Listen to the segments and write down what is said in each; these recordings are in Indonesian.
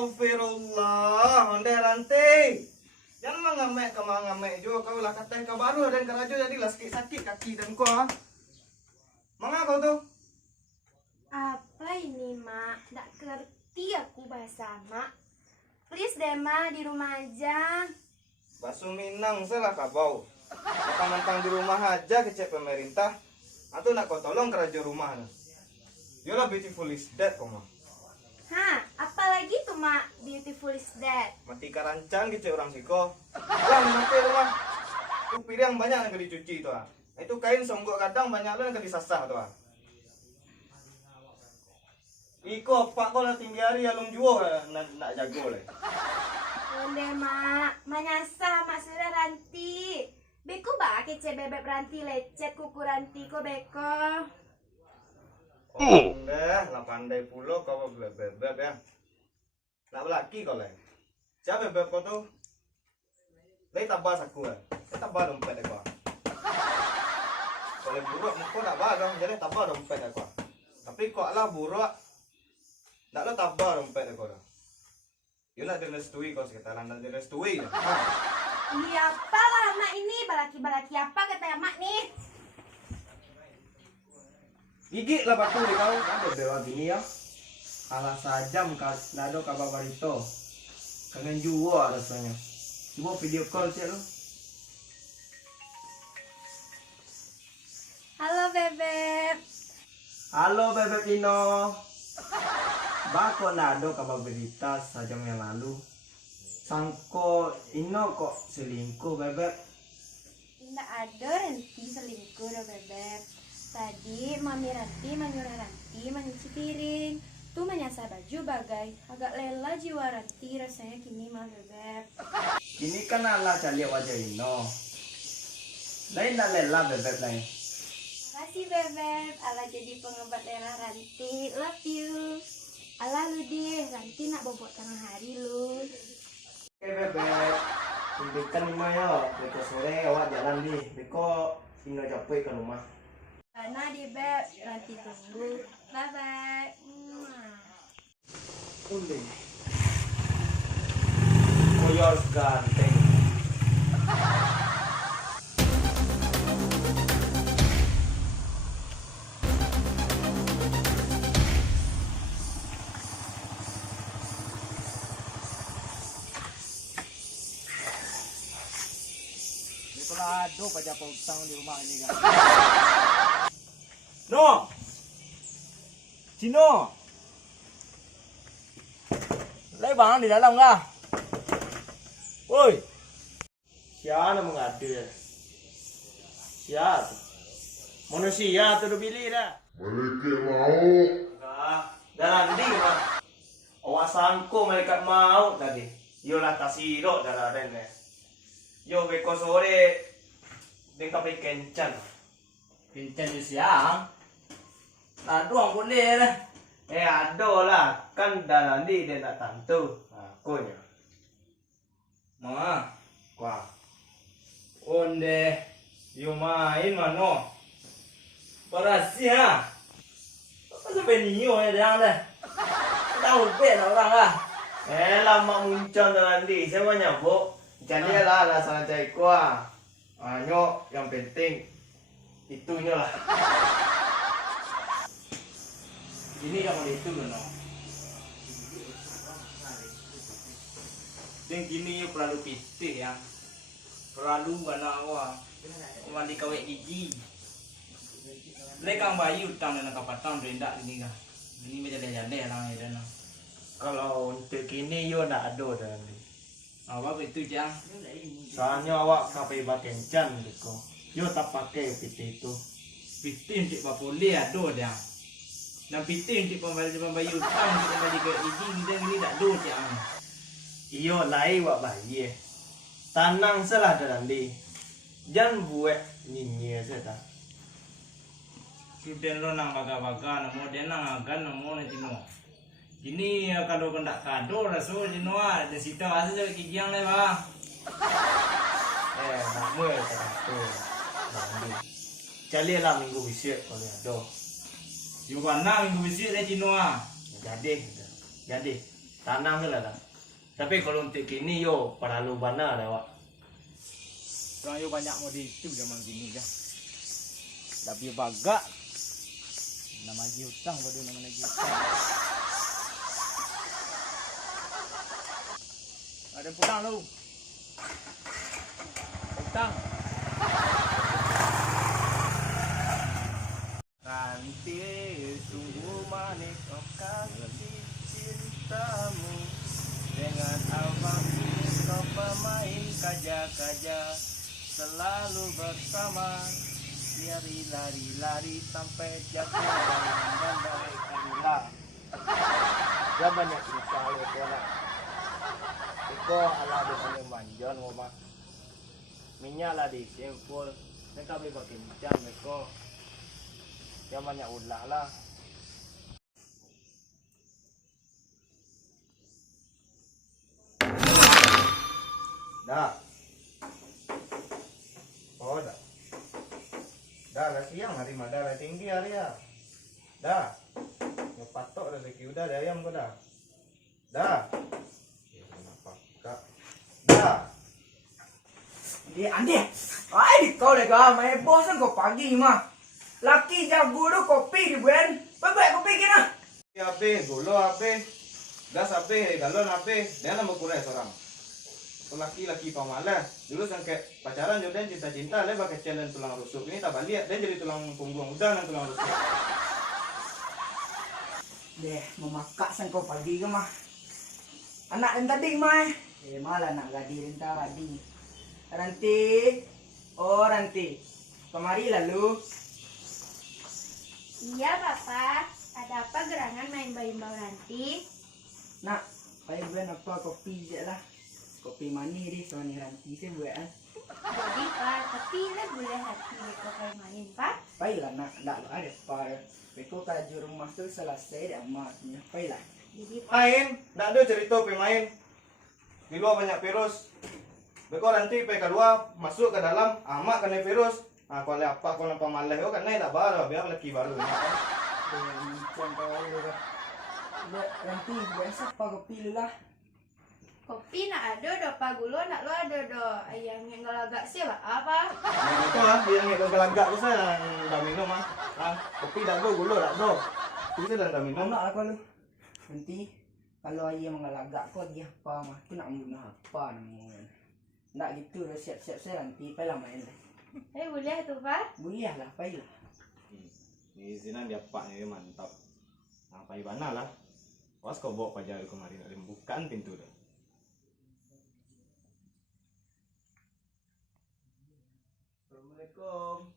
Astagfirullah, onde ranting. Jangan mengamek ke mengamek juga kau lah kata kau baru dan kerajo jadilah sakit kaki dan kau. Manga kau tuh? Apa ini, Mak? Nggak ngerti aku bahasa, Mak. Please deh, Mak, di rumah aja. Bakso Minang salah kabau. Mentang-mentang di rumah aja kecek pemerintah. Atau nak kau tolong kerajo rumah. Yolah beautiful is dead kau mah. Hah, apalagi tuh, Mak? Beautiful is that. Mati karancan kecek orang siko. Lang nanti rumah. Itu piring banyak yang dicuci tuh. Itu kain songgok kadang banyak lo yang disasah tuh. Iko pak kau lah tinggi hari alung juo nak jago le. Onde, Mak. Manyasa, Mak sudah ranti. Beko ba kece bebek ranti lecet kuku ranti ko beko. Oh, deh, lah pandai pulo kau bebek ya. Nak laki kau le. Siapa bebek kau tuh? Lei tabah saku ya. Tabah dompet kau. Kalau buruk kau tak bah dong, jadi tabah dompet kau. Tapi kau lah buruk. Tak lo tabah dompet kau dah. Yo nak direstui kau sekitaran nak direstui. Iya, apalah Mak ini? Balaki-balaki apa kata Mak nih? Gigit lah batu di kau. Ada bewa gini ya. Alah sajam nado kabar barito. Kangen jua rasanya. Coba video call cek lo. Halo, Bebek. Halo Bebek Pino. Bako nado kabar berita sajam yang lalu. Sangko Ino kok selingkuh Bebek. Tidak ada Ranti selingkuh dah, Bebek. Tadi Mami Ranti menyuruh Ranti menyuci piring. Tuh menyasar baju bagai. Agak lelah jiwa Ranti rasanya kini mah, Bebek. Ini kan Allah cari wajah Ino. Lain nak lelah Bebek lain. Makasih, Bebek. Allah jadi pengobat lelah Ranti. Love you. Allah lu deh, Ranti nak bobok tengah hari lu. Oke Bebek. Tunjukkan Ino yo. Beko sore awak jalan di. Beko Ino capek ke rumah. Sana di Beb, Ranti tunggu. Bye bye. Undi. Koyor ganteng. Aduh, pajak utang di rumah ini kan. No, Cino, lấy bang di dalam kah? Woi, siapa mengadu ya? Siapa? Manusia tu pilih dah. Mereka mau. Enggak, darah di mah. Awak sangko mereka mau tadi. Yolah tasiro darah dene. Yo beko sore dengan kape kencan. Kencan di siang. Aduh ang boleh lah. Ado lah. Kan darah di dia nak tantu. Aku nya. Ma. Wah. Onde. Yo main mano. Berasi ha. Apa sampai niyo ya dia dah. Tahu bet orang lah. Lama muncul darah di. Siapa nyabuk? Jadi lah alasan cai kuah. Nyok yang penting itunya lah. Ini yang itu loh. Dan gini perlu pitih ya. Perlu anak awak. Mandi kawet gigi. Mereka bayi utang dan kapatan rendah ini kan. Ini menjadi lah ya. Kalau untuk ini yo nak ada dan awak itu jang. Soalnya awak kapai bakencan gitu. Yo tak pakai piti itu. Piti untuk bapole ada dia. Dan piti untuk pembayi utang untuk pembayi ke gigi kita ini tak ada jang. Iyo lai wak bayi. Tanang salah dalam di. Jangan buat nyinyir saja. Sudah lo nang baga-baga, namo dia nang agan, namo nanti no. Ini kalau kendak kado rasul jinoa di situ asal jadi kijiang le bang. Nak mui kata tu. Cari lah minggu bisik kalau ada. Juga nak minggu bisik le jinoa. Jadi. Tanah lah. Tapi kalau untuk kini yo perlu bana dah wak. Orang yo banyak modif zaman gini dah. Tapi bagak nama hutang baru nama hutang. Ada pulang lu. Hutang. Ranti sungguh manis oh kasih cintamu. Dengan abang kau pemain kaja-kaja selalu bersama. Lari-lari sampai jatuh dan balik kamilah. Dia banyak cerita lu lah. Iko ala di sini manjon ngomong. Minyak lah di simpul. Dan kami pakai jam Iko. Dia banyak ulah lah. Dah. Oh dah. Dah lah siang hari mah dah lah tinggi hari ya. Dah. Yo patok rezeki udah ada ayam kau dah. Dah. Ya kenapa kak? Dah. Andi, ay kau dah kau main bosan kau pagi mah. Laki jago tu kopi di buan. Baik kopi kena. Ya abe, golo abe. Gas abe, galon abe. Dia nama kurai seorang. Laki-laki pamalas. Dulu sangka pacaran jodoh cinta-cinta le pakai challenge tulang rusuk. Ini tak balik dia jadi tulang punggung udah dan tulang rusuk. Deh, memakak sang kau pagi ke mah. Anak yang tadi mah. Malah nak gadi rentah gadi. Ranti. Oh Ranti. Kemari lalu. Iya Papa, ada apa gerangan main bayi-bayi nanti? Nak, payah buat apa kopi je lah. Kopi manis deh, soalnya Ranti saya buat kan. Jadi Pak, tapi lah boleh hati mereka kayak main Pak. Baiklah nak, tak ada apa. Beko kalau rumah tu selesai dah maknya. Baiklah. Jadi Pak, Main, tak ada cerita pemain. Di luar banyak virus. Beko nanti pe keluar masuk ke dalam amak kena virus. Ah kalau apa kalau nampak malas yo kan naik tak baru biar laki baru. Macam kau ada. Ranti buat siapa kopi lu lah. kopi nak ada dah, Pak gula nak lo ada dah. Ayam yang galagak sih lah apa? Nah, itu lah yang gelagak tu saya dah minum ah. Ah, kopi tak ada, gula tak ada. Itu dah minum. Nak lah kau lu. Nanti kalau ayah mengalagak kau dia apa mah? Tu nak guna apa namanya? Nak gitu dah siap-siap saya nanti payah main lah. Boleh tu Pak? Boleh lah, payah. Ni izinan dia paknya mantap. Apa ibana lah. Was kau bawa pajar kemarin ada bukan pintu dah. Assalamualaikum.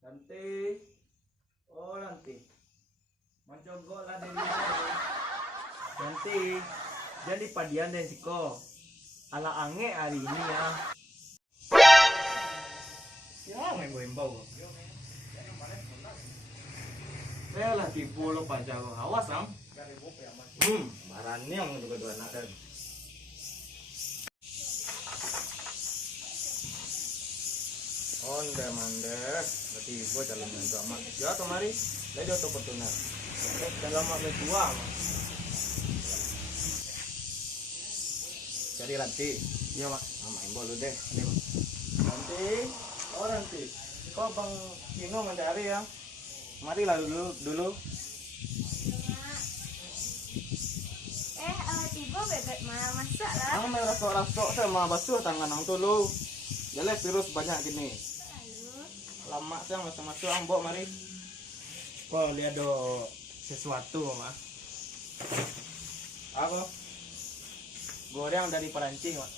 Nanti. Oh nanti. Macam gok lah dari Nanti jadi padian dan siko. Ala ange hari ini ya. ya main bau. Saya lah tipu lo pajar awas am. Marahnya yang juga dua anak dan. Onda mandes, berarti ibu dalam agama. Ya kemari, dia jauh tuh pertunan. Dalam agama tua. Jadi nanti, Ya mak. main bola deh. Nanti, oh nanti, kau bang Kino mencari ya. Mari lah dulu. Tiba bebek mah masak lah. Ang may rasok-rasok sama basuh tangan ang tulo. Jadi virus banyak gini. Lama sih masuk-masuk ang bawa mari. Kau lihat do sesuatu mah. Apa? Goreng dari Perancis mak.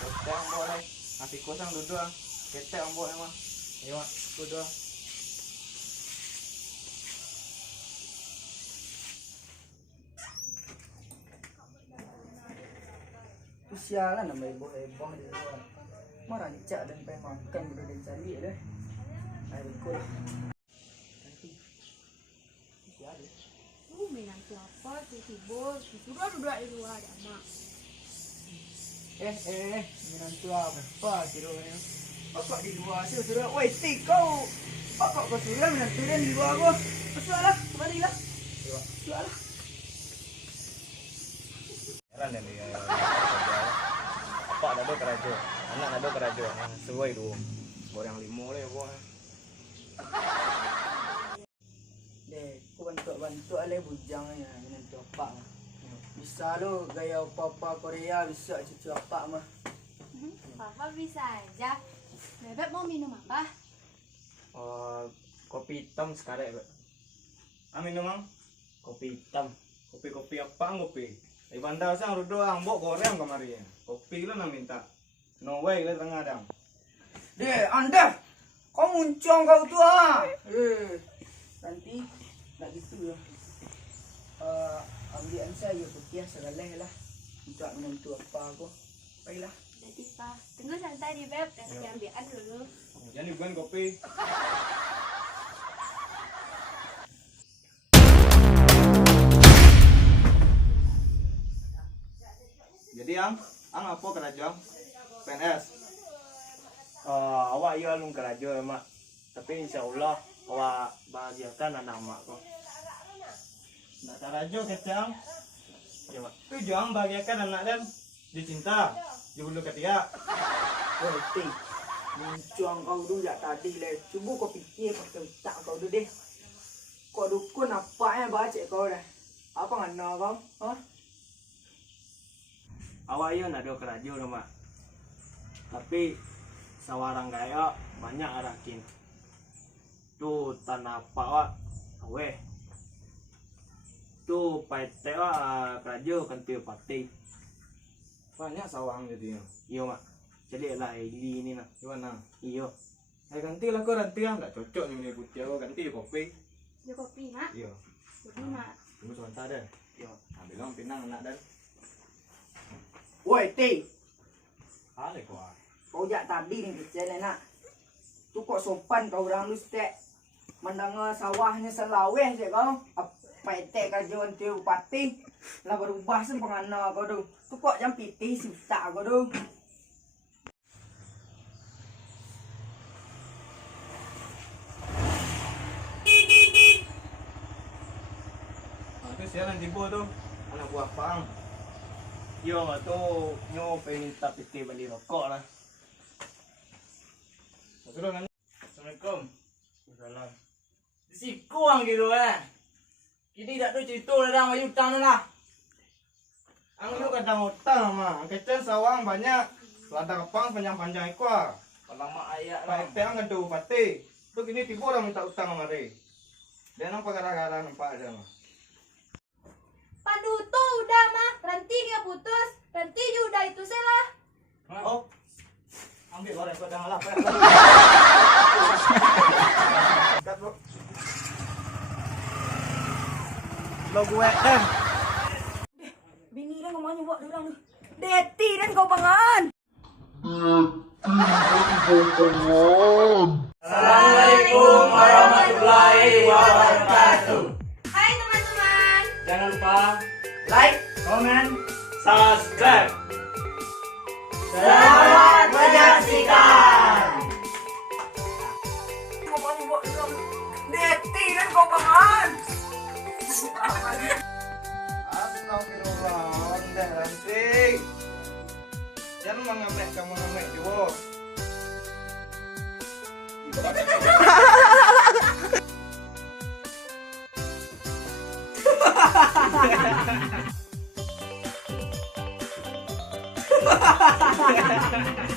Ketek ang bawa nih. Nasi kosong duduk ah. Ketek ang bawa mah. Iya mak, duduk. Sialan nama ibu di luar. Merancak dan pengen makan udah dicari deh. Ayo ikut. Nanti. Siapa? Minang siapa? Tiba sudah duduk di luar ada mak. Menantu apa kira ni? Pokok di luar sih sudah. Woi, kau. Pokok kau sudah menantu dan di luar kau. Masuklah, kembalilah. Masuklah. Anak ada kerajo yang sesuai tu. Bawa yang 5 le bawa. Deh, aku bantu ale bujang ya dengan tu apa mah. Bisa lo gaya papa Korea bisa cucu apa mah. Papa bisa aja. Bebek mau minum apa? Kopi hitam sekarang ya. Amin dong, Mang. Kopi hitam. Kopi apa kopi? Di bandar sang rudo ambok goreng kemari. Kopi lo nak minta. No way le tengah dang. Deh, Anda kau muncung kau tu ah. Nanti nak gitu ya. Ambil saya putih segaleh lah. Untuk menentu apa aku. Baiklah. Jadi Pa, tunggu santai di Beb, nanti ambilan dulu. Jadi bukan kopi. Jadi ang apa kerajaan? PNS. Awak iya alung kerajo mak. Tapi insyaallah awak bahagiakan anak mak kok. Nak kerajo kecang. Ya mak. Tu jangan bahagiakan anak dan dicinta. Dulu ketia. Woi, Ting. Muncung kau dulu ya tadi le. Cuba kau fikir pakai otak kau dulu deh. Kau dukun apa yang baca kau dah? Apa ngana kau? Hah? Awak iya nak do kerajo mak. Tapi sawarang gaya banyak arakin. Tu tanah apa wak? Aweh. Tu paite wak kerajo kentil pati. Banyak sawang jadi. Iyo mak. Jadi lah ini nak. Gimana? Iyo. Ganti lah kau nanti ah, tak cocok ni putih aku ganti kopi. Ya kopi, Mak. Iya. Kopi, Mak. Tunggu sebentar deh. Iyo. Ambil lang pinang anak dan. Woi, Ting. Ale kau ah. Kau jak tadi ni kecil nak. Tu kok sopan kau orang lu stek. Mendengar sawahnya selaweh je kau. Apa etek kajuan tu pati. Lah berubah sen pengana kau tu. Tu kok jam pitih sita kau tu. Itu siapa yang tipu tu? Anak buah pang. Iyo tu nyo peminta piti beli rokok lah. Terus nanti. Assalamualaikum. Salam. Sikuang gitu Kini tak tu cerita dah mayu utang lah. Ang lu kadang utang mah. Kecil sawang banyak. Lada kepang panjang-panjang ekor. Kalau mak ayat Pak Ete ang gantu pati. Tu kini tipu orang minta utang mari. Dia nampak gara-gara nampak ada mah. Paduto udah mah, ranti dia putus, ranti juga udah itu salah. Oh. Ambil goreng kau dah malah. Kat bro. Lo gue dah. Bini dah kau mau buat orang ni. Deti dan kau pangan. Assalamualaikum warahmatullahi wabarakatuh. Hai teman-teman. Jangan lupa Like, comment, subscribe. selamat menyaksikan. Kau mau buat orang. Deti dan kau pangan. Astagfirullah, anda ranting. Jangan mengamek kamu ngamek juga.